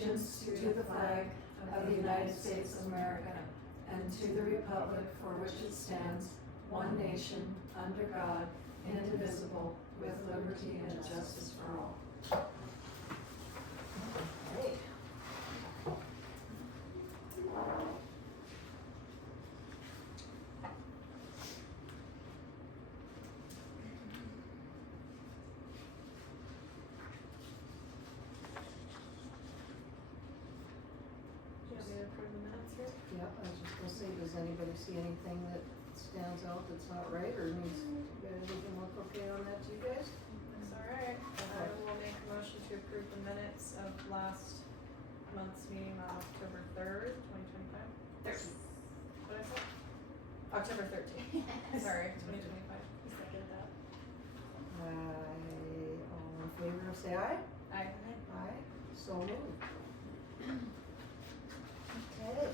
allegiance to the flag of the United States of America and to the republic for which it stands, one nation, under God, indivisible, with liberty and justice for all. Okay. Yep, I was just gonna say, does anybody see anything that stands out that's not right, or needs, you guys looking look okay on that to you guys? That's alright. I will make a motion to approve the minutes of last month's meeting on October 3rd, 2025. What did I say? October 13th. Sorry, 2025. Second that. All in favor, say aye. Aye. Aye, so moved. Okay.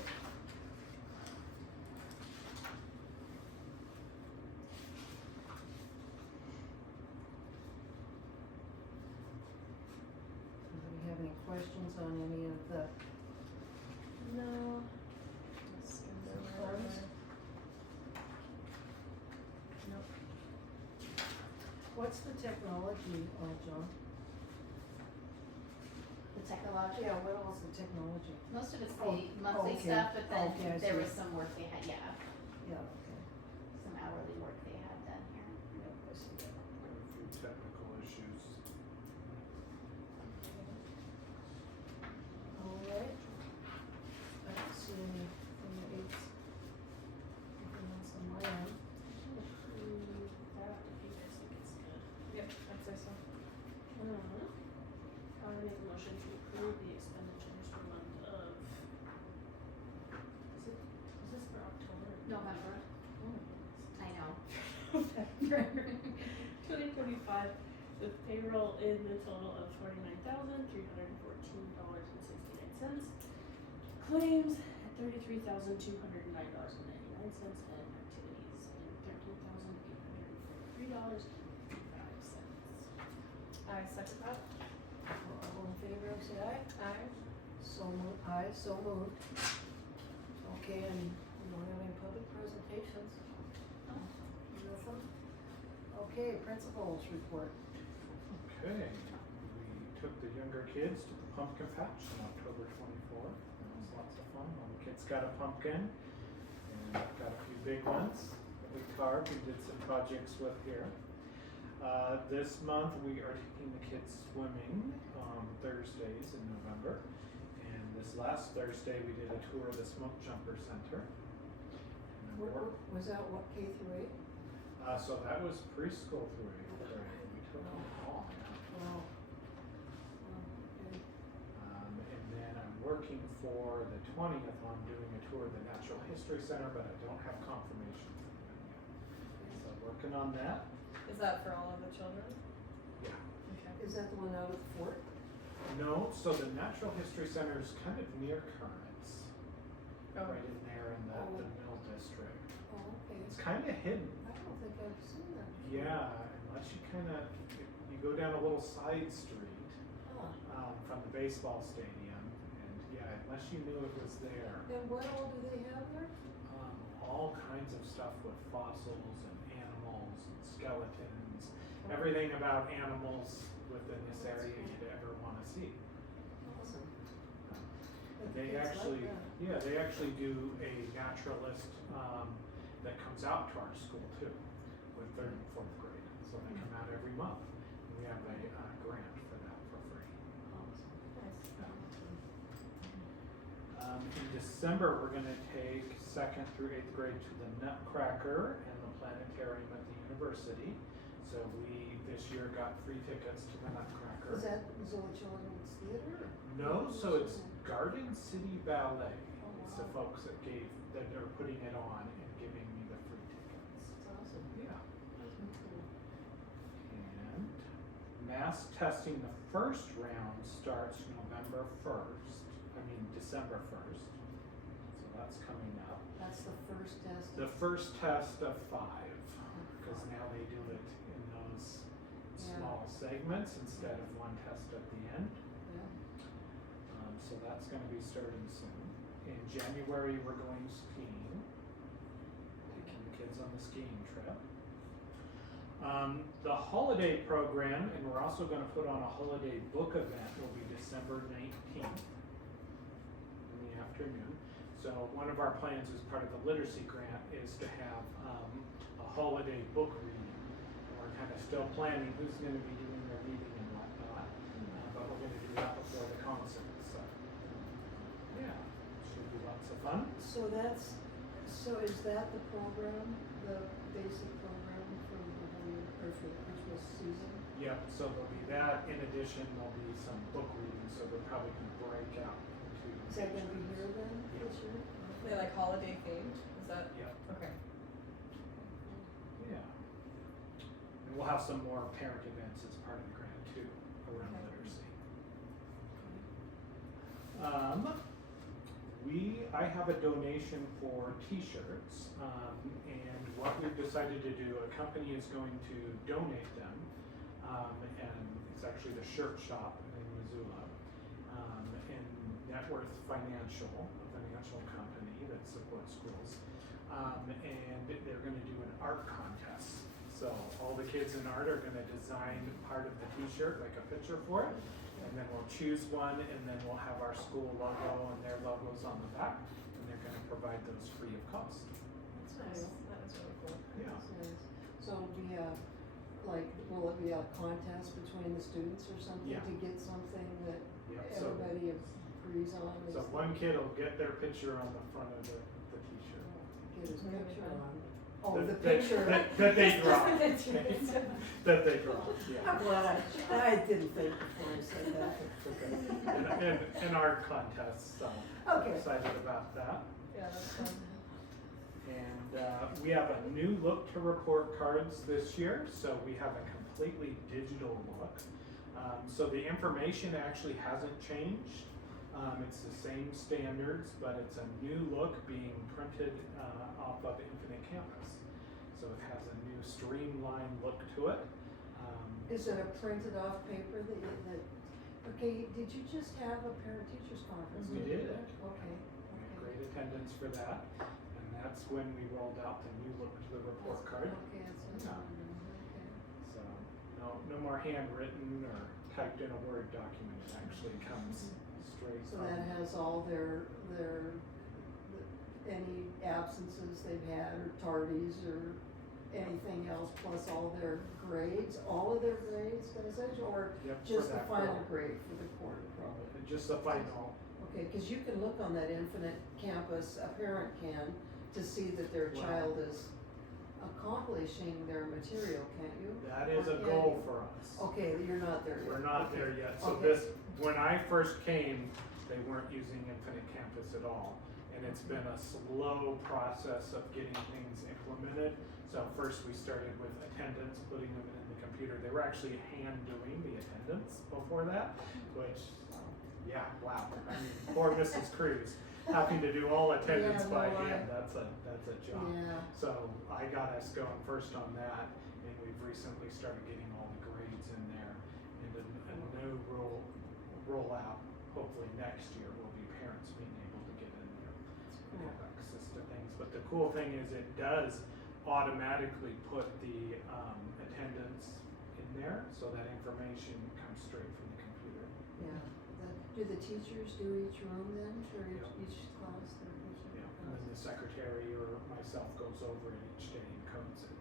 Anybody have any questions on any of the No. Just skimmed over Forms? everything. Nope. What's the technology, John? The technology, Yeah, what else the technology? most of it's Oh, the monthly okay. stuff, but then Okay, I there see. was some work they had, Yeah, okay. some hourly work they had done here. Yep, I see that. A few technical issues. All right. I don't see anything that needs, anything else on my end. That if you guys think it's good. Yep, I'd say so. I would make a motion to approve the expenditures for month of, is this for October? November, I know. 2025, with payroll in the total of $49,314.69. Claims at $33,209.99, and activities in $13,843.55. I second that. All in favor, say aye. Aye. So moved, aye, so moved. Okay, and we don't have any public presentations? Nothing? Okay, principals report. Okay, we took the younger kids to the pumpkin patch on October 24th. It was lots of fun. All the kids got a pumpkin and got a few big ones that we carved and did some projects with here. This month we are taking the kids swimming on Thursdays in November. And this last Thursday we did a tour of the Smoke Jumper Center. And then Was that what, K through 8? so that was preschool through 8th grade. We took them all. Wow. Okay. And then I'm working for the 20th on doing a tour of the Natural History Center, but I don't have confirmation from them yet. So working on that. Is that for all of the children? Yeah. Okay. Is that the one out of the fort? No, so the Natural History Center is kind of near Currents, Oh, right in there in the Mill District. Oh, okay. It's kind of hidden. I don't think I've seen that. Yeah, unless you you go down a little side street Huh. from the baseball stadium, and yeah, unless you knew it was there. And what all do they have there? All kinds of stuff with fossils and animals and skeletons, everything about animals within this area you'd ever want to see. Awesome. They Kids like actually, that. yeah, they actually do a naturalist that comes out to our school too, with 3rd and 4th grade. So they come out every month. And we have a grant for that for free. In December, we're going to take 2nd through 8th grade to the Nutcracker and the planetarium at the university. So we this year got free tickets to the Nutcracker. Is that Missoula Children's Theater? No, so it's Garden City Ballet. Oh, It's the wow. folks that are putting it on and giving me the free tickets. That's awesome. Yeah. That's cool. And mass testing, the first round starts December 1st. So that's coming up. That's the first test. The first test of 5, because now they do it in those small segments instead of one test at the end. Yeah. So so that's gonna be starting soon. In January, we're going skiing, taking the kids on the skiing trip. The holiday program, and we're also gonna put on a holiday book event, will be December 19th in the afternoon. So one of our plans as part of the literacy grant is to have a holiday book reading. And we're kind of still planning who's gonna be doing the reading and whatnot, but we're gonna do that before the concert, so. Yeah, should be lots of fun. So is that the program, the basic program for the whole year, or for the Christmas season? Yep, so there'll be that, in addition, there'll be some book reading, so they're probably gonna break out into. Is that gonna be here then, this year? They like holiday themed, is that? Yep, Okay. yeah. And we'll have some more parent events as part of the grant too, around Okay. literacy. I have a donation for t-shirts, and what we've decided to do, a company is going to donate them, and it's actually the shirt shop in Missoula, and Net Worth Financial, a financial company that supports schools, and they're gonna do an art contest. So all the kids in art are gonna design part of the t-shirt, like a picture for it, and then we'll choose one, and then we'll have our school logo and their logos on the back, and they're gonna provide those free of cost. That's Nice, nice. that is really cool. Yeah. That's nice. So it'll be will it be a contest between the students or something Yeah. to get something that Yeah, so, everybody agrees on? so one kid will get their picture on the front of the t-shirt. Get his Really picture fun. on. Oh, the That- picture. that they draw. Just the picture. That they draw, yeah. I'm glad I didn't think before I said that. Okay. And art contests, so Okay. excited about that. Yeah, that's fun. And we have a new look to report cards this year, so we have a completely digital look. So the information actually hasn't changed. It's the same standards, but it's a new look being printed off of Infinite Campus. So it has a new streamlined look to it. Is it a printed off paper okay, did you just have a parent teachers conference? We did. Okay, We had okay. great attendance for that, and that's when we rolled out the new look to the report card. Okay, it's Yeah. okay. So no more handwritten or typed in a Word document. It actually comes straight So from. that has all their any absences they've had or tardies or anything else, plus all their grades, all of their grades, does it, or Yep, for just the that final girl. grade for the quarter probably? Just the final. Okay, cause you can look on that Infinite Campus, a parent can, to see that their Wow. child is accomplishing their material, can't you? That is a Or goal can for us. you? Okay, you're not there yet. We're not Okay. there yet. So Okay. this, when I first came, they weren't using Infinite Campus at all. And it's been a slow process of getting things implemented. So first we started with attendance, putting them in the computer. They were actually hand doing the attendance before that, which, yeah, wow. I mean, poor Mrs. Cruz, having to do all attendance Yeah, by no, hand, that's a job. Yeah. So I got us going first on that, and we've recently started getting all the grades in there. And a new rollout, hopefully next year, will be parents being able to get in there and have access to things. But the cool thing is it does automatically put the attendance in there, so that information comes straight from the computer. Yeah, do the teachers do each room then, or Yeah. each class, or each? Yeah, and then the secretary or myself goes over it each day and codes it.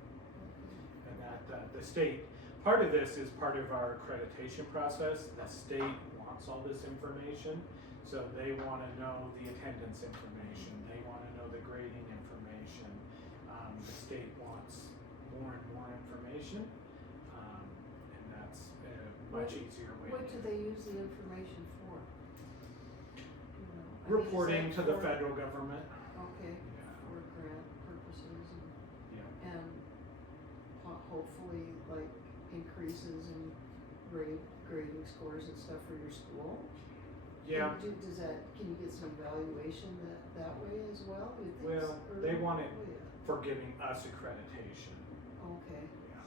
And that, the state, part of this is part of our accreditation process. The state wants all this information, so they wanna know the attendance information, they wanna know the grading information. The state wants more and more information, and that's a much easier way to What do do it. they use the information for? You know, I mean, is Reporting that to the for- federal government. Okay, Yeah. for grant purposes Yeah. and hopefully like increases in grading scores and stuff for your school? Yeah. Can you get some evaluation that way as well, do you think? Well, Or- they want it oh, yeah. for giving us accreditation. Okay. Yeah.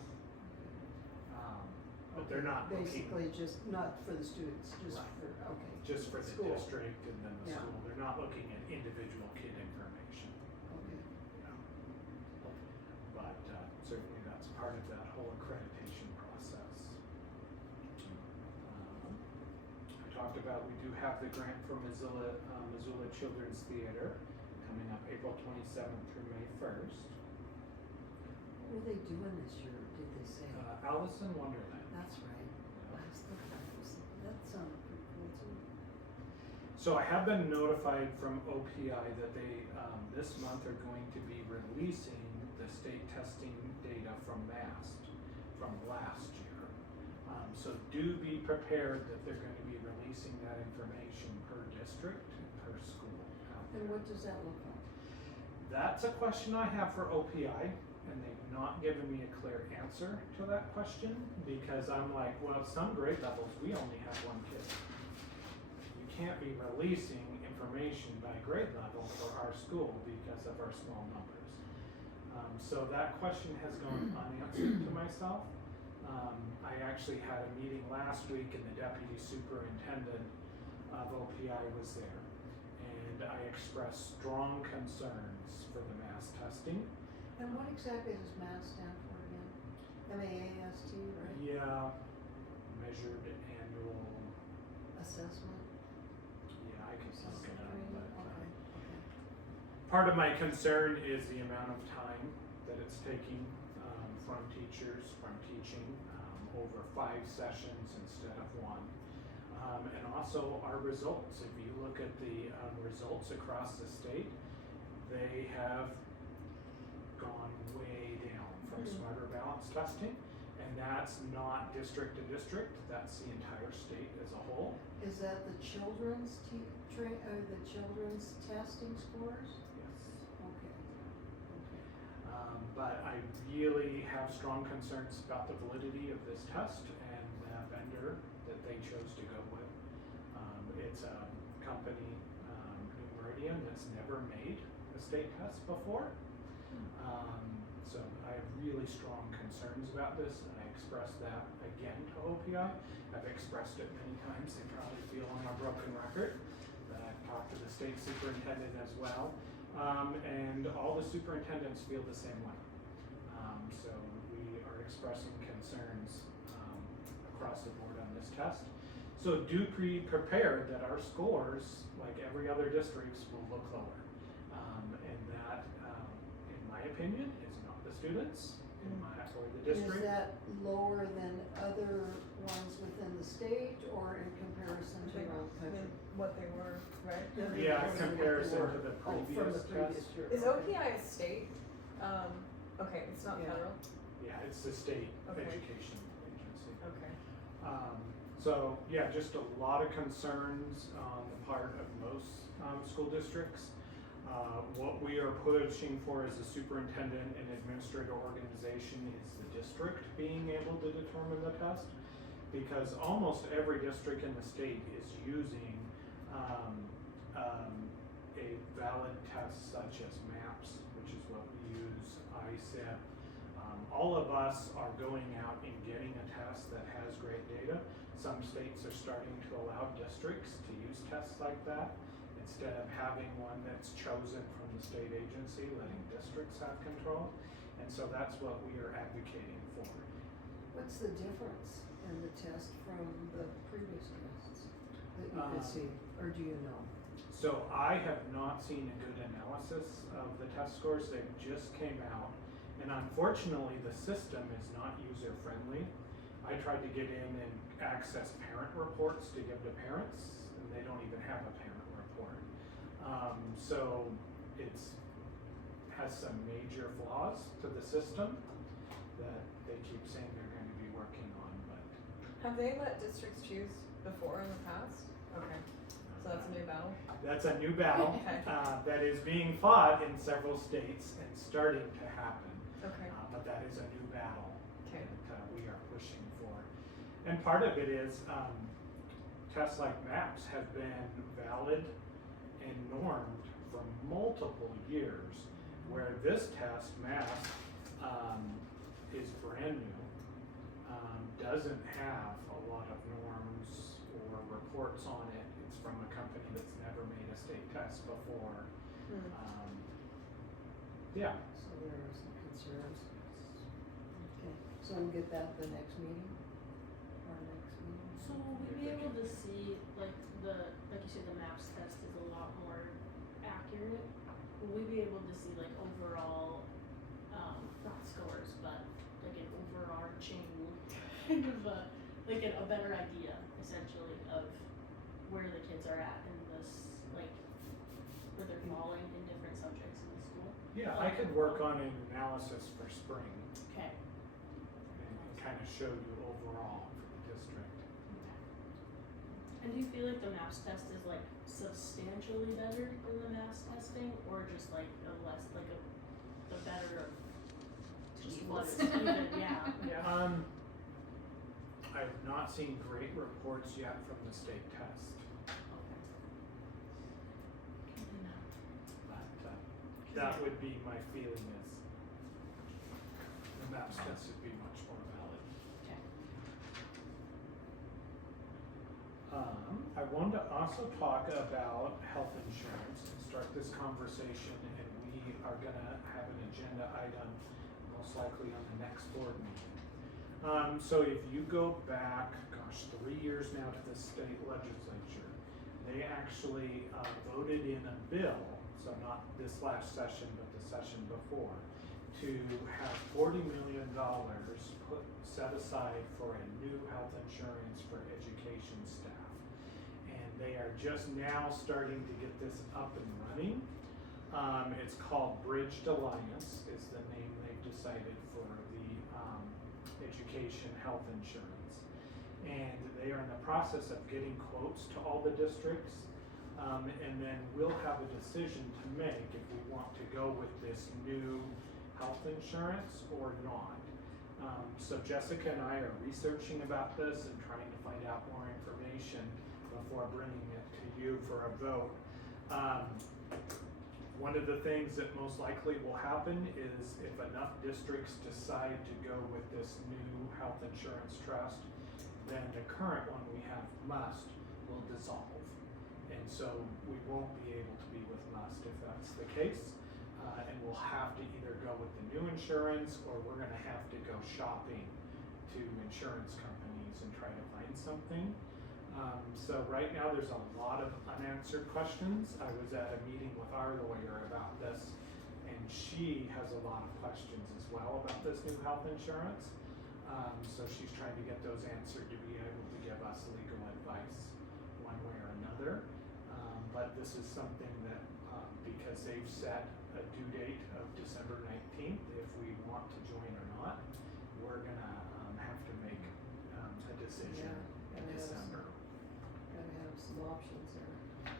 But They're not looking, Basically, just not for the students, just Right. for, okay. just for the School. district and then the Yeah. school. They're not looking at individual kid information. Okay. Yeah. But certainly that's part of that whole accreditation process. I talked about, we do have the grant for Missoula Children's Theater coming up April 27th through May 1st. What are they doing this year, did they say? Alice in Wonderland. That's right. I was thinking, that sounded pretty cool too. So I have been notified from OPI that they, this month are going to be releasing the state testing data from MAST from last year. So do be prepared that they're going to be releasing that information per district, per school. out And there. what does that look like? That's a question I have for OPI, and they've not given me a clear answer to that question, because I'm like, well, some grade levels, we only have one kid. You can't be releasing information by grade level for our school because of our small numbers. So that question has gone unanswered to myself. I actually had a meeting last week and the deputy superintendent of OPI was there. And I expressed strong concerns for the mass testing. And what exactly does MAST stand for again? MAST, right? Yeah, measured annual, Assessment? yeah, I can look it up, but, Okay, okay. part of my concern is the amount of time that it's taking, from teachers, from teaching, over 5 sessions instead of 1. And also our results. If you look at the, results across the state, they have gone way down from Mhm. smarter balance testing. And that's not district to district, that's the entire state as a whole. Is that the children's the children's testing scores? Yes. Okay. But I really have strong concerns about the validity of this test and the vendor that they chose to go with. It's a company, New Meridian, that's never made a state test before. So I have really strong concerns about this, and I expressed that again to OPI. I've expressed it many times. They probably feel I'm a broken record, but I've talked to the state superintendent as well. And all the superintendents feel the same way. So we are expressing concerns across the board on this test. So do be prepared that our scores, like every other district's, will look lower. And that, in my opinion, is not the students, or the Is district. that lower than other ones within the state or in comparison to around the country? What they were, right? Yeah, in From comparison to the from the previous previous test. year. Is Okay. OPI a state? Okay, it's not Yeah. federal? Yeah, it's the state Okay. education agency. Okay. So yeah, just a lot of concerns on the part of most school districts. What we are pushing for as a superintendent and administrator organization is the district being able to determine the test, because almost every district in the state is using a valid test such as MAPS, which is what we use, ISIP. All of us are going out and getting a test that has great data. Some states are starting to allow districts to use tests like that instead of having one that's chosen from the state agency, letting districts have control. And so that's what we are advocating for. What's the difference in the test from the previous tests that you could see, or do you know? So I have not seen a good analysis of the test scores. They just came out. And unfortunately, the system is not user-friendly. I tried to get in and access parent reports to give to parents, and they don't even have a parent report. So has some major flaws to the system that they keep saying they're going to be working on, but. Have they let districts choose before in the past? Okay, so that's a new battle? That's a new battle Okay. that is being fought in several states and starting to happen. Okay. But that is a new battle Okay. that we are pushing for. And part of it is tests like MAPS have been valid and normed for multiple years, where this test, MAPS, is brand new, doesn't have a lot of norms or reports on it. It's from a company that's never made a state test before. Yeah, So there are some concerns. Okay, so we'll get that the next meeting, our next meeting. So will we be able to see, like you said, the MAPS test is a lot more accurate? Will we be able to see like overall, not scores, but like an overarching kind of a better idea essentially of where the kids are at in this, like, where they're falling in different subjects in the school? yeah, I could work on an analysis for spring Okay. and kind of show you overall for the district. And do you feel like the MAPS test is like substantially better than the mass testing, or just like a less, like the better of just what is even, yeah? Yeah. I've not seen great reports yet from the state test, but that would be my feeling is the MAPS test would be much more valid. Okay. I wanted to also talk about health insurance and start this conversation, and we are gonna have an agenda item most likely on the next board meeting. So if you go back, 3 years now to the state legislature, they actually voted in a bill, so not this last session, but the session before, to have $40 million set aside for a new health insurance for education staff. And they are just now starting to get this up and running. It's called Bridged Alliance is the name they've decided for the education health insurance. And they are in the process of getting quotes to all the districts. And then we'll have a decision to make if we want to go with this new health insurance or not. So Jessica and I are researching about this and trying to find out more information before bringing it to you for a vote. One of the things that most likely will happen is if enough districts decide to go with this new health insurance trust, then the current one we have, MUST, will dissolve. And so we won't be able to be with MUST if that's the case. And we'll have to either go with the new insurance or we're gonna have to go shopping to insurance companies and try to find something. So right now there's a lot of unanswered questions. I was at a meeting with our lawyer about this, and she has a lot of questions as well about this new health insurance. So she's trying to get those answered to be able to give us legal advice one way or another. But this is something that, because they've set a due date of December 19th, if we want to join or not, we're gonna have to make a decision in December. Gotta have some options there.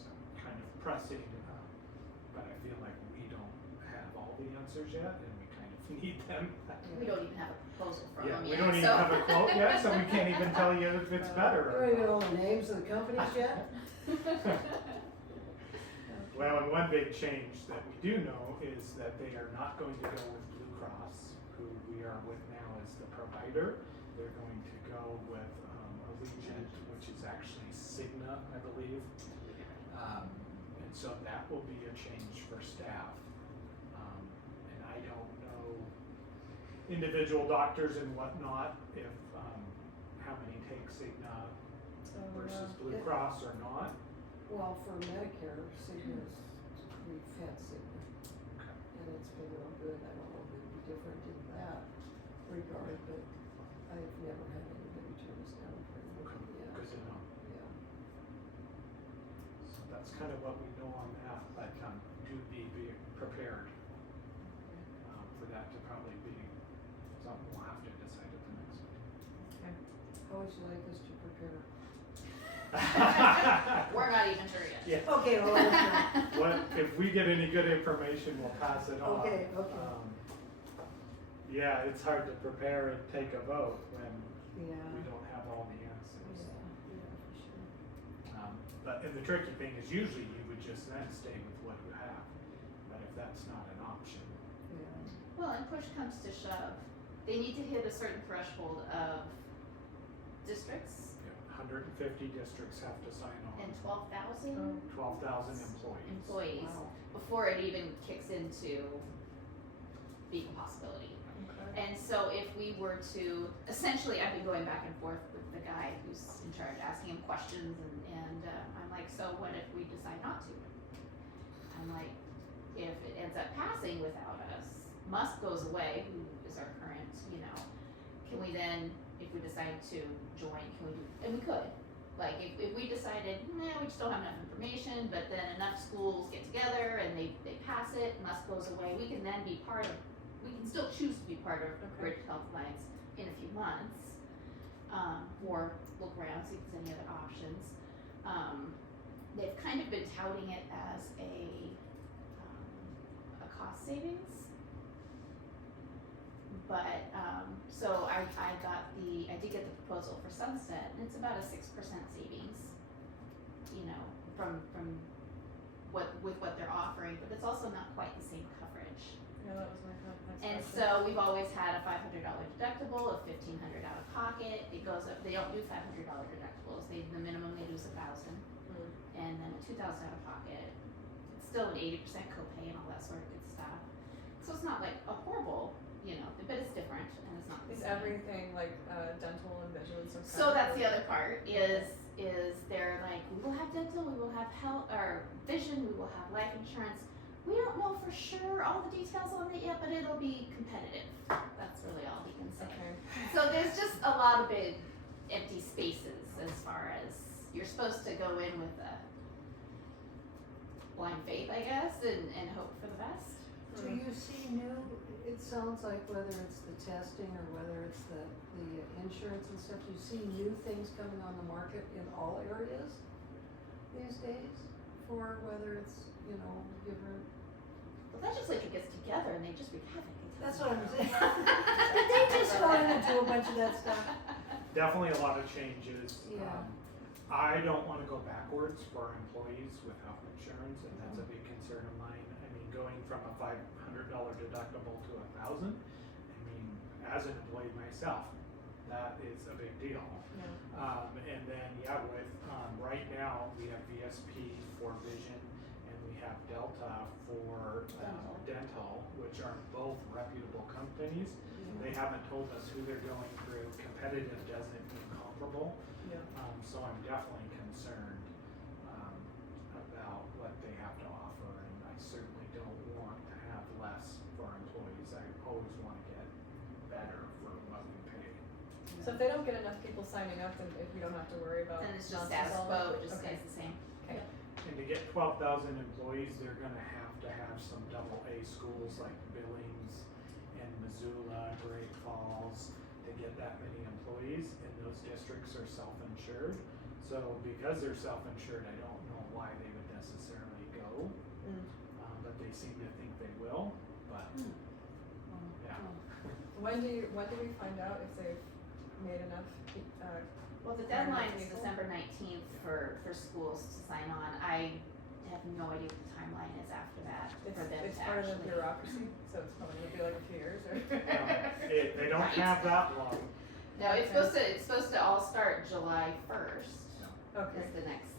So kind of pressing, but I feel like we don't have all the answers yet, and we kind of need them. We don't even have a proposal from Yeah, them we yet, don't even so. have a quote yet, so we can't even tell you if it's better You or don't even not. know the names of the companies yet? Well, and one big change that we do know is that they are not going to go with Blue Cross, who we are with now as the provider. They're going to go with Allegiant, which is actually Cigna, I believe. And so that will be a change for staff. And I don't know individual doctors and whatnot, if, how many take Cigna versus Blue Cross or not. Well, for Medicare, Cigna's, we've had Cigna, Okay. and it's been real good. I don't know if it'd be different in that regard, but I've never had anybody turn us down for Okay, anything. good to know. Yeah. So that's kind of what we know on that, but do be prepared for that to probably be something we'll have to decide at the next meeting. How would you like us to prepare? We're not even sure yet. Yeah. Okay, well, that's What, if we get any good information, we'll pass it on. Okay. Yeah, it's hard to prepare and take a vote when yeah. we don't have all the answers. Yeah, for sure. But, and the tricky thing is usually you would just then stay with what you have, but if that's not an option. Yeah. Well, and push comes to shove, they need to hit a certain threshold of districts Yeah, 150 districts have to sign and on, 12,000 12,000 employees. employees Wow. before it even kicks into being a possibility. Okay. And so if we were to, essentially, I've been going back and forth with the guy who's in charge, asking him questions, and I'm like, so what if we decide not to? I'm like, if it ends up passing without us, Musk goes away, who is our current, can we then, if we decide to join, can we do, and we could. Like, if we decided, nah, we just don't have enough information, but then enough schools get together and they pass it, Musk goes away, we can then be part of, we can still choose to be part of Okay. Bridge Health Alliance in a few months. Or look around, see if there's any other options. They've kind of been touting it as a cost savings. But, so I did get the proposal for Sunset, and it's about a 6% savings, from with what they're offering, but it's also not quite the same coverage. Yeah, that was my next And question. so we've always had a $500 deductible, a $1,500 out of pocket. It goes up. They don't do $500 deductibles. The minimum they do is $1,000, and then a $2,000 out of pocket. It's still an 80% copay and all that sort of good stuff. So it's not like a horrible, but it's different and it's not the Is same. everything like dental and vision so So that's the other part is they're like, we will have dental, we will have health or vision, we will have life insurance. We don't know for sure all the details on it yet, but it'll be competitive. That's really all he can say. Okay. So there's just a lot of big empty spaces as far as you're supposed to go in with a blind faith, I guess, and hope for the best. Do you see it sounds like whether it's the testing or whether it's the insurance and stuff, you see new things coming on the market in all areas these days for whether it's, different. The legislature gets together and they just wreak havoc. That's what I'm saying. Did they just go in and do a bunch of that stuff? Definitely a lot of changes. Yeah. I don't wanna go backwards for our employees with health insurance, and that's a big concern of mine. I mean, going from a $500 deductible to $1,000, as an employee myself, that is a big deal. Yeah. And then, with, right now, we have VSP for vision, and we have Delta for dental, which are both reputable companies. They haven't told us who they're going through. Competitive doesn't mean comparable. Yeah. So I'm definitely concerned about what they have to offer, and I certainly don't want to have less for our employees. I always want to get better for what we pay. So if they don't get enough people signing up, then we don't have to worry about. Then it's just nonsense status all quo, that? it just Okay. stays the same. And to get 12,000 employees, they're gonna have to have some AA schools like Billings and Missoula, Great Falls, to get that many employees, and those districts are self-insured. So because they're self-insured, I don't know why they would necessarily go, but they seem to think they will, but, yeah. When do we find out if they've made enough, Well, the Hiring deadline is people? December 19th for schools to sign on. I have no idea what the timeline is after that for them it's to part of the actually. bureaucracy, so it's probably gonna be like a few years or. They don't Right. have that long. No, it's supposed to all start July 1st. Okay.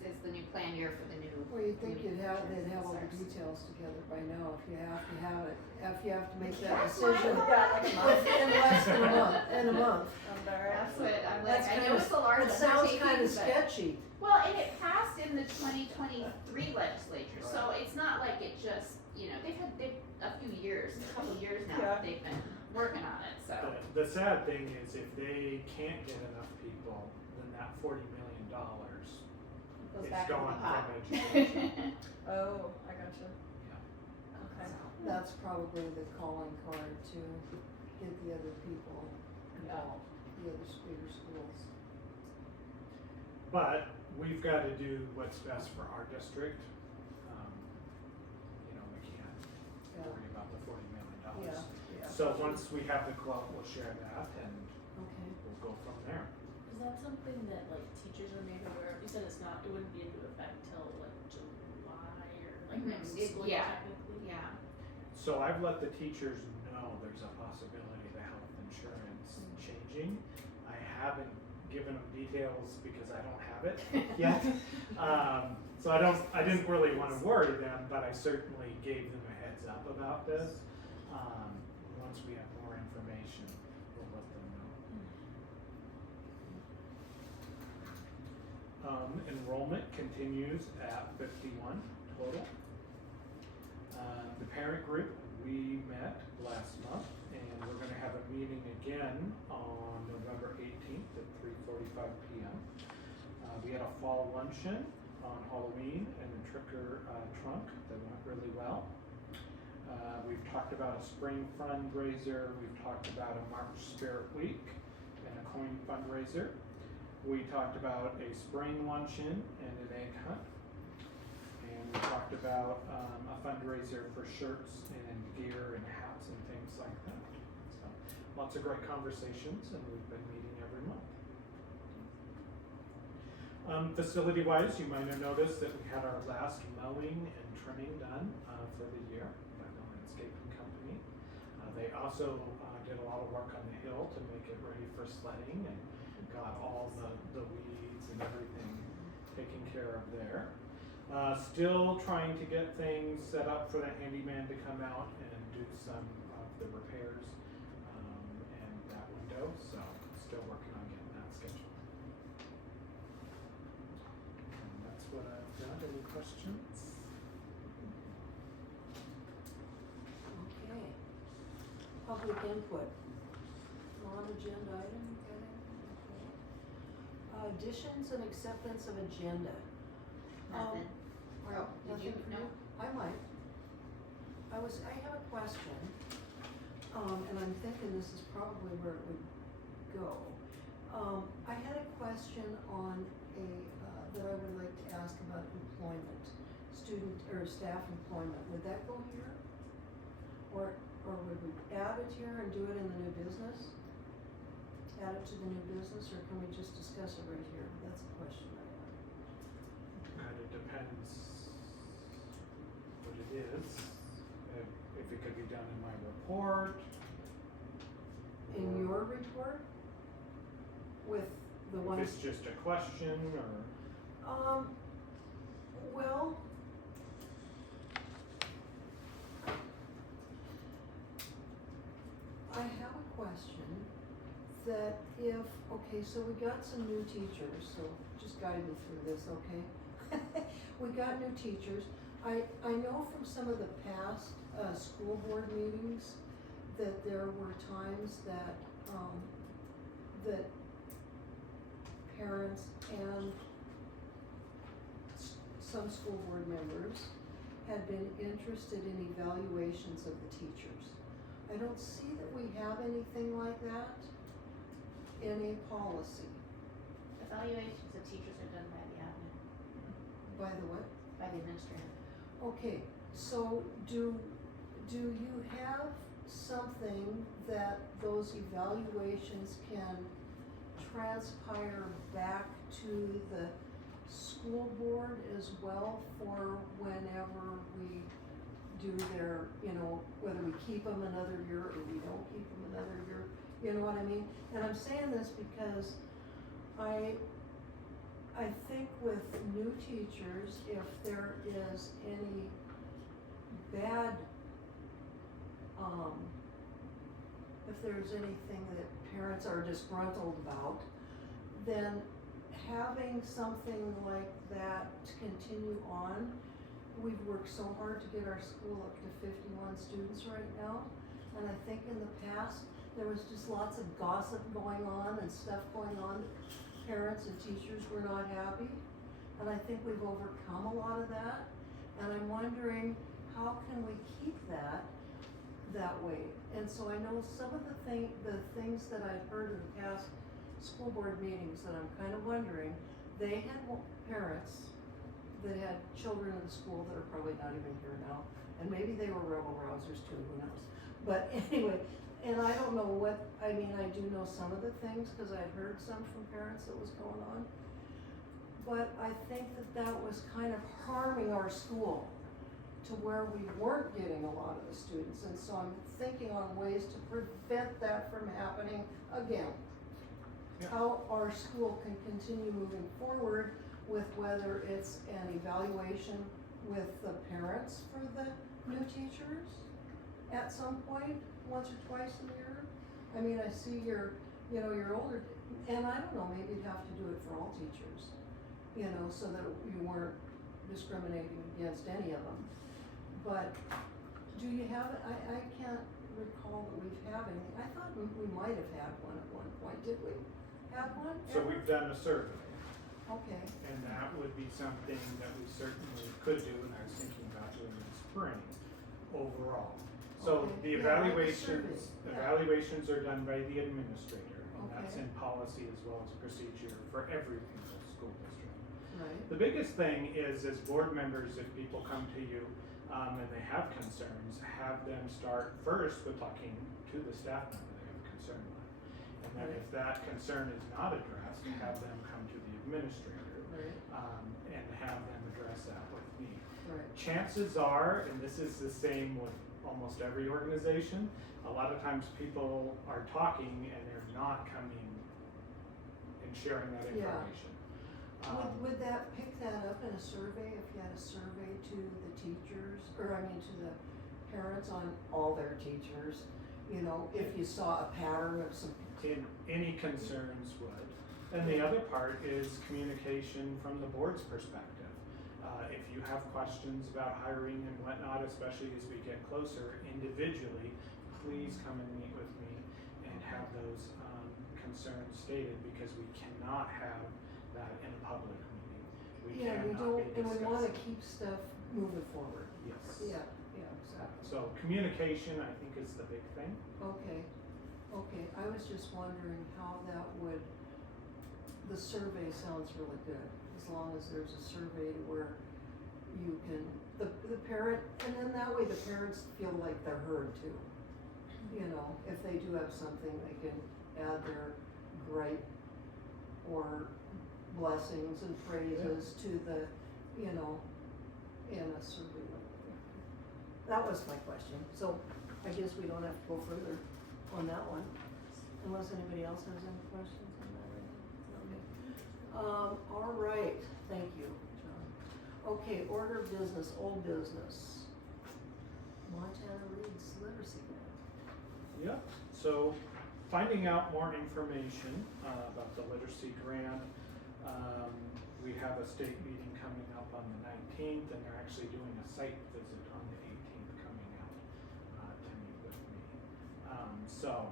Is the new plan year for the new. Well, you'd think they'd have all the starts. details together by now, if you have to have it, if you have to make that That's my decision. thought. Yeah, like a month. In less than a month, in a month. That's what I'm like. That's I know kinda- it's a large It sounds undertaking, kinda but- sketchy. Well, and it passed in the 2023 legislature, so it's not like it just, they've a few years, a couple years now, Yeah. that they've been working on it, so. The sad thing is if they can't get enough people, then that $40 million Goes is back into the going pot. from education. Oh, I gotcha. Okay. That's probably the calling card to get the other people involved, the other bigger schools. But we've got to do what's best for our district. We can't Yeah. worry about the $40 million. Yeah. So once we have the quote, we'll share that and Okay. we'll go from there. Is that something that like teachers are made aware of? You said it wouldn't be into effect till like July or like Mhm. next It- school yeah. year technically? Yeah, So I've let the teachers know there's a possibility the health insurance changing. I haven't given them details because I don't have it yet. So I didn't really want to worry them, but I certainly gave them a heads up about this. Once we have more information, we'll let them know. Enrollment continues at 51 total. The parent group, we met last month, and we're gonna have a meeting again on November 18th at 3:45 p.m. We had a fall luncheon on Halloween and a trunk that went really well. We've talked about a spring fundraiser, we've talked about a March Spirit Week and a coin fundraiser. We talked about a spring luncheon and an egg hunt. And we talked about a fundraiser for shirts and gear and hats and things like that. So lots of great conversations, and we've been meeting every month. Facility-wise, you might have noticed that we had our last mowing and trimming done for the year by the landscaping company. They also did a lot of work on the hill to make it ready for sledding and got all the weeds and everything taken care of there. Still trying to get things set up for the handyman to come out and do some of the repairs and that window, so still working on getting that scheduled. And that's what I've got. Any questions? Okay. Public input. Non-agenda item, okay. Additions and acceptance of agenda. Nothing. Well, Did you? nothing for No. you? I might. I have a question, and I'm thinking this is probably where it would go. I had a question on that I would like to ask about employment, student or staff employment. Would that go here? Or would we add it here and do it in the new business? Add it to the new business, or can we just discuss it right here? That's a question I have. Kind of depends what it is. If it could be done in my report. In or your report? With the if ones? it's just a question or. Well, I have a question that so we got some new teachers, so just guide me through this, okay? We got new teachers. I know from some of the past, school board meetings that there were times that, that parents and some school board members had been interested in evaluations of the teachers. I don't see that we have anything like that in a policy. Evaluations of teachers are done by the admin, By the what? by the administrator. Okay, so do you have something that those evaluations can transpire back to the school board as well for whenever we do their, whether we keep them another year or we don't keep them another year, you know what I mean? And I'm saying this because I think with new teachers, if there is any bad, if there's anything that parents are disgruntled about, then having something like that to continue on. We've worked so hard to get our school up to 51 students right now, and I think in the past, there was just lots of gossip going on and stuff going on. Parents and teachers were not happy, and I think we've overcome a lot of that, and I'm wondering, how can we keep that way? And so I know some of the things that I've heard in the past school board meetings that I'm kind of wondering, they had parents that had children in the school that are probably not even here now, and maybe they were rebel rousers too, who knows? But anyway, and I don't know I do know some of the things, because I'd heard some from parents that was going on, but I think that was kind of harming our school to where we weren't getting a lot of the students, and so I'm thinking on ways to prevent that from happening again. Yeah. how our school can continue moving forward with whether it's an evaluation with the parents for the new teachers at some point, once or twice a year. I mean, I see your older, and I don't know, maybe you'd have to do it for all teachers, so that you weren't discriminating against any of them. But do you have, I can't recall that we've had anything. I thought we might have had one at one point. Did we have one So ever? we've done a survey, Okay, and that would be something that we certainly could do, and I was thinking about doing in the spring overall. So Okay. the Yeah, like a evaluations, survey. Yeah. evaluations are done by the administrator, and that's Okay. in policy as well as procedure for every single school district. right, The biggest thing is, as board members, if people come to you, and they have concerns, have them start first with talking to the staff member they have a concern with. And then if that concern is not addressed, have them come to the administrator, right, and have them address that with me. right. Chances are, and this is the same with almost every organization, a lot of times people are talking and they're not coming and sharing that Yeah. information. Would that pick that up in a survey, if you had a survey to the teachers, to the parents on all their teachers? If you saw a pattern of some, Any concerns would. And the other part is communication from the board's perspective. If you have questions about hiring and whatnot, especially as we get closer individually, please come and meet with me and have those concerns stated, because we cannot have that in a public meeting. We yeah, we cannot don't, be and we wanna discussing. keep stuff moving forward. Yes. Yeah, exactly. So communication, I think, is the big thing. Okay, I was just wondering how that would, the survey sounds really good, as long as there's a survey where you can, the parent, and then that way the parents feel like they're heard too. If they do have something, they can add their gripe or blessings and praises to the, in a survey like that. That was my question, so I guess we don't have to go further on that one, unless anybody else has any questions on that right now. Okay. All right, thank you, John. Okay, order of business, old business. Montana Reads Literacy Grant. Yep, so finding out more information about the literacy grant, we have a state meeting coming up on the 19th, and they're actually doing a site visit on the 18th coming out to meet with me. So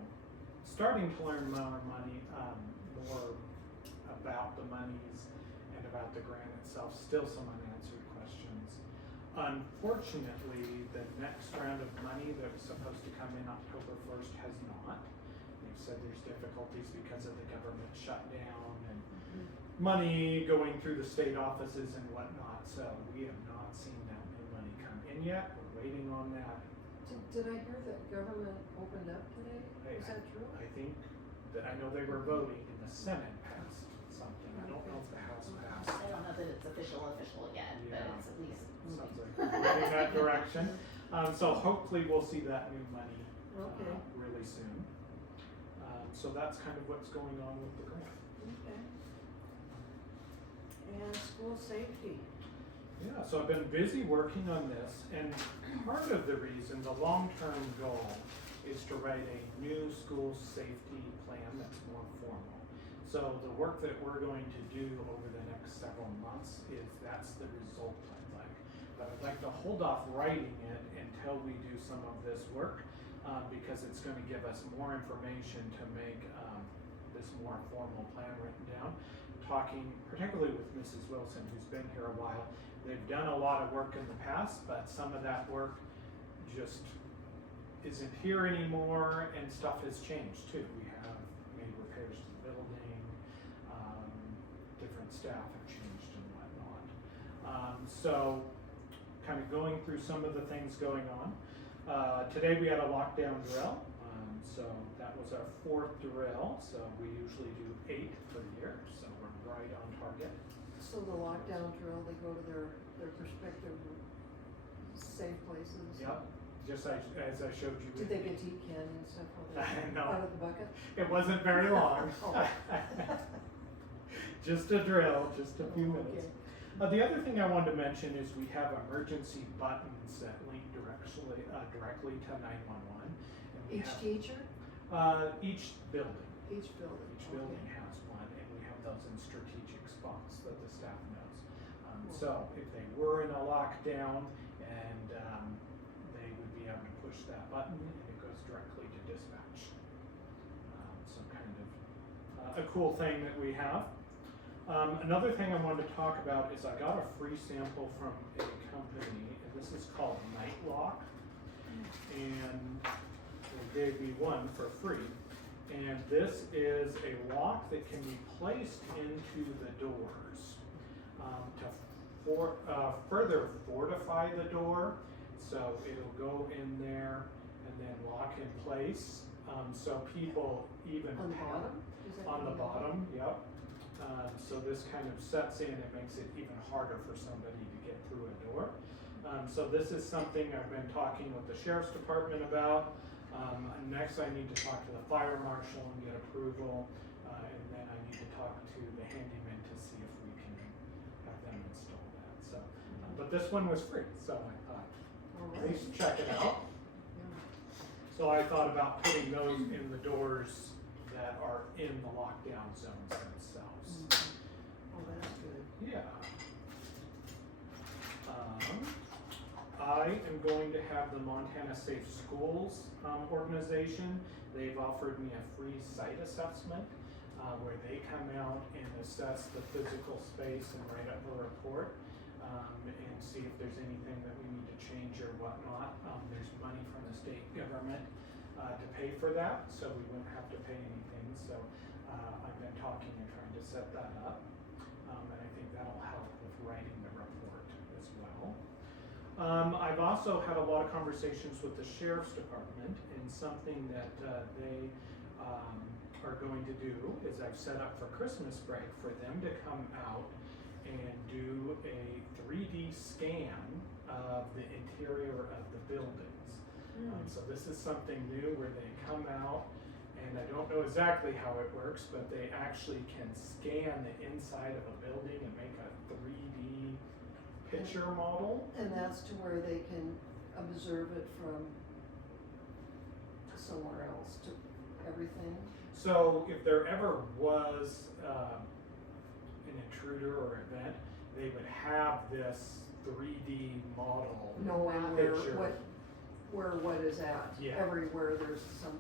starting to learn more about the monies and about the grant itself, still some unanswered questions. Unfortunately, the next round of money that was supposed to come in October 1st has not. They've said there's difficulties because of the government shutdown and money going through the state offices and whatnot, so we have not seen that new money come in yet. We're waiting on that. Did I hear that government opened up today? Is that true? I think that, I know they were voting and the Senate passed something. I don't know if the House passed. I don't know that it's official yet, but Yeah. it's at least Sounds like we're moving in that direction. So hopefully we'll see that new money Okay. really soon. So that's kind of what's going on with the grant. Okay. And school safety. Yeah, so I've been busy working on this, and part of the reason, the long-term goal, is to write a new school safety plan that's more formal. So the work that we're going to do over the next several months that's the result I'd like. But I'd like to hold off writing it until we do some of this work, because it's gonna give us more information to make this more formal plan written down. Talking particularly with Mrs. Wilson, who's been here a while. They've done a lot of work in the past, but some of that work just isn't here anymore, and stuff has changed too. We have made repairs to the building, different staff have changed and whatnot. So kind of going through some of the things going on. Today we had a lockdown drill, so that was our 4th drill, so we usually do 8 per year, so we're right on target. So the lockdown drill, they go to their respective safe places? Yep. just as I showed you. Did they get to eat candy and stuff while they No. were out of the bucket? It wasn't very long. Oh. Just a drill, just a few Oh, minutes. okay. The other thing I wanted to mention is we have emergency buttons that link directly to 911. And we Each have, teacher? each building. Each building. Each okay. building has one, and we have those in strategic spots that the staff knows. Cool. So if they were in a lockdown and they would be able to push that button and it goes directly to dispatch. So kind of a cool thing that we have. Another thing I wanted to talk about is I got a free sample from a company, and this is called Nightlock. And they gave me one for free. And this is a lock that can be placed into the doors to further fortify the door. So it'll go in there and then lock in place. So people even On the bottom? Is that on the bottom, yep. So this kind of sets in, it makes it even harder for somebody to get through a door. So this is something I've been talking with the sheriff's department about. Next I need to talk to the fire marshal and get approval, and then I need to talk to the handyman to see if we can have them install that. So, but this one was free, so I thought, All at right. least check it out. So I thought about putting those in the doors that are in the lockdown zones themselves. Oh, that's good. Yeah. I am going to have the Montana Safe Schools organization. They've offered me a free site assessment where they come out and assess the physical space and write up a report and see if there's anything that we need to change or whatnot. There's money from the state government to pay for that, so we wouldn't have to pay anything. So I've been talking and trying to set that up, and I think that'll help with writing the report as well. I've also had a lot of conversations with the sheriff's department, and something that they are going to do is I've set up for Christmas break for them to come out and do a 3D scan of the interior of the buildings. So this is something new where they come out, and I don't know exactly how it works, but they actually can scan the inside of a building and make a 3D picture model. And that's to where they can observe it from somewhere else to everything? So if there ever was an intruder or event, they would have this 3D model. Knowing Picture. where what is at. Yeah. Everywhere there's some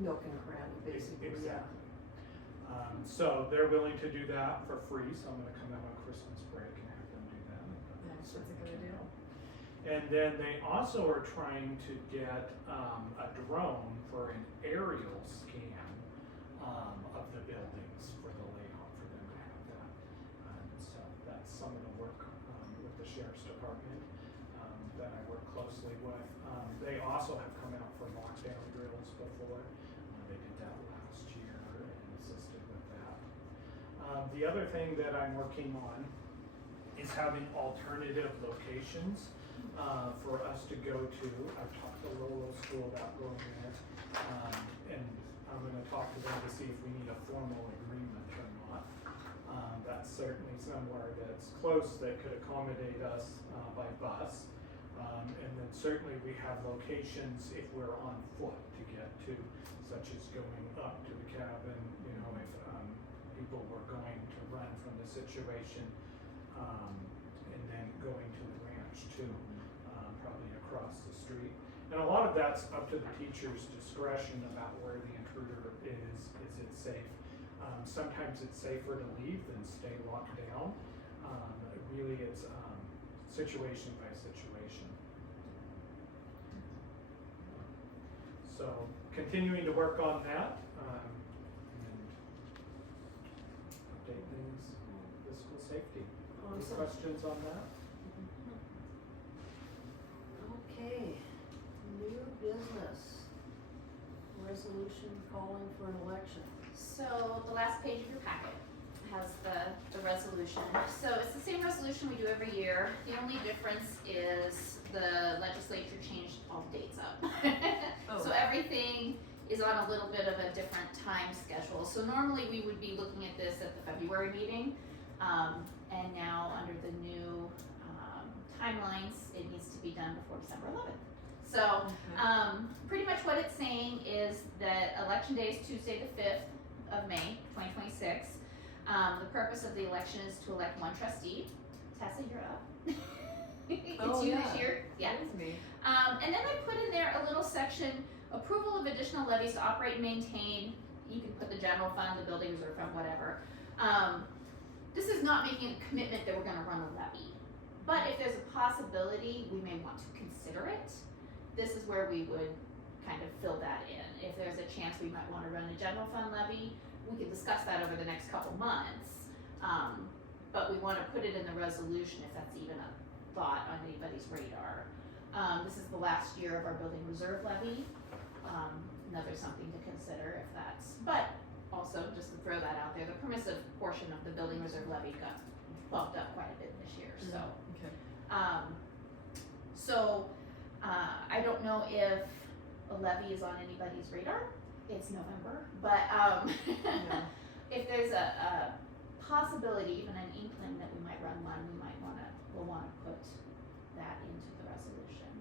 nook and cranny, basically, yeah. Exactly. So they're willing to do that for free, so I'm gonna come out on Christmas break and have them do that. Nice, that's a good idea. And then they also are trying to get a drone for an aerial scan of the buildings for the layout, for them to have that. So that's some of the work with the sheriff's department that I work closely with. They also have come out for lockdown drills before. They did that last year and assisted with that. The other thing that I'm working on is having alternative locations for us to go to. I've talked to Lolo School about going there, and I'm gonna talk to them to see if we need a formal agreement or not. That's certainly somewhere that's close that could accommodate us by bus. And then certainly we have locations if we're on foot to get to, such as going up to the cabin, you know, if people were going to run from the situation, and then going to the ranch too, probably across the street. And a lot of that's up to the teacher's discretion about where the intruder is it safe? Sometimes it's safer to leave than stay locked down. Really it's situation by situation. So continuing to work on that and update things on physical safety. Any Awesome. questions on that? Okay, new business. Resolution calling for an election. So the last page of your packet has the resolution. So it's the same resolution we do every year. The only difference is the legislature changed all the dates up. Oh. So everything is on a little bit of a different time schedule. So normally we would be looking at this at the February meeting, and now under the new timelines, it needs to be done before December 11th. So pretty much what it's saying is that election day is Tuesday the 5th of May, 2026. The purpose of the election is to elect one trustee. Tessa, you're up. It's Oh, you yeah. this year. Yeah. That is me. And then I put in there a little section, approval of additional levies to operate and maintain. You can put the general fund, the building reserve fund, whatever. This is not making a commitment that we're gonna run a levy. But if there's a possibility, we may want to consider it. This is where we would kind of fill that in. If there's a chance we might wanna run a general fund levy, we can discuss that over the next couple months. But we wanna put it in the resolution if that's even a thought on anybody's radar. This is the last year of our building reserve levy. Another something to consider if that's, but also just to throw that out there, the permissive portion of the building reserve levy got bumped up quite a bit this year, so. Okay. I don't know if a levy is on anybody's radar. It's November, but Yeah. if there's a possibility, even an inkling that we might run one, we'll wanna put that into the resolution.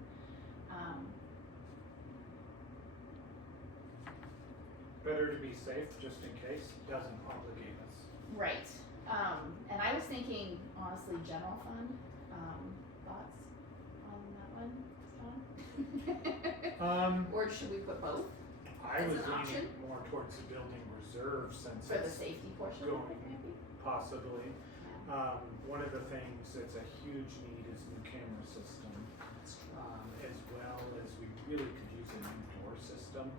Better to be safe, just in case, doesn't obligate us. Right, and I was thinking honestly, general fund, thoughts on that one, John? Or should we put both I As was an option? leaning more towards the building reserve since for the it's safety portion? going. Maybe? possibly. Yeah. One of the things that's a huge need is new camera system, as well as we really could use a new door system.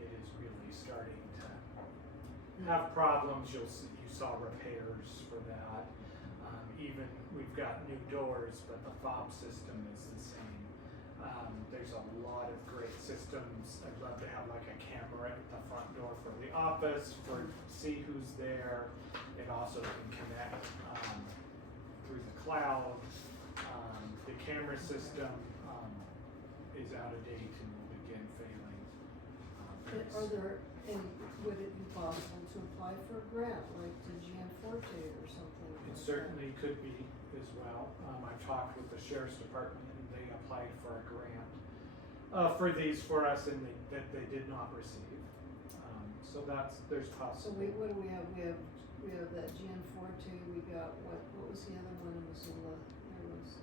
It is really starting to have problems. You saw repairs for that. Even we've got new doors, but the fob system is the same. There's a lot of great systems. I'd love to have like a camera at the front door for the office see who's there. It also can connect through the cloud. The camera system is out of date and will begin failing. Are there any, would it be possible to apply for a grant, like the GM Forte or something? It like that? certainly could be as well. I've talked with the sheriff's department and they applied for a grant for these for us and that they did not receive. So there's So possibility. what do we have? We have that GN Forte, we got, what was the other one in Missoula? There was,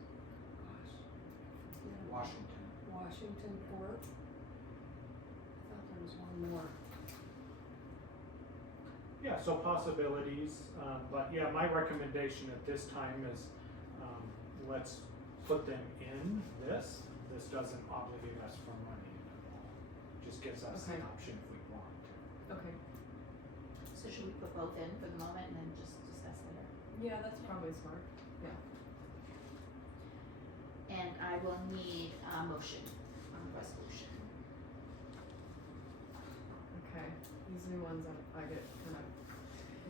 gosh, I forget. Washington. Washington Port. I thought there was one more. Yeah, so possibilities, but yeah, my recommendation at this time is, let's put them in this. This doesn't obligate us for money at all. Just gives us the Okay. option if we want to. Okay. So should we put both in for the moment and then just discuss later? Yeah, that's probably smart. And I will need a motion on the resolution. Okay. These new ones I get kind of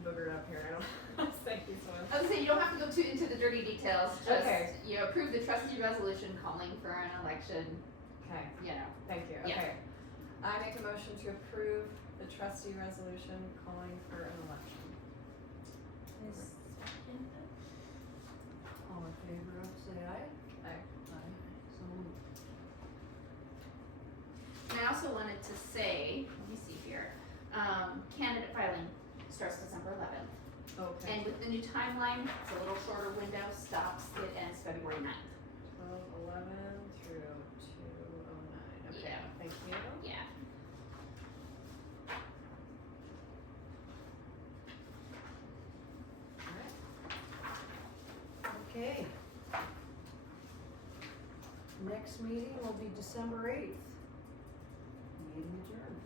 boogered up here. I don't say these ones. I was saying, you don't have to go too into the dirty details, just, Okay. you know, approve the trustee resolution calling for an election, Okay. you know. Thank you. Yeah. Okay. I make a motion to approve the trustee resolution calling for an election. All in favor of, say aye. Aye. Aye. So moved. And I also wanted to say, let me see here, candidate filing starts December 11th. Okay. And with the new timeline, it's a little shorter window, it ends February 9th. 12/11 through 2/09. Okay. Yeah. Thank you. Yeah. Okay. Next meeting will be December 8th. Meeting adjourned.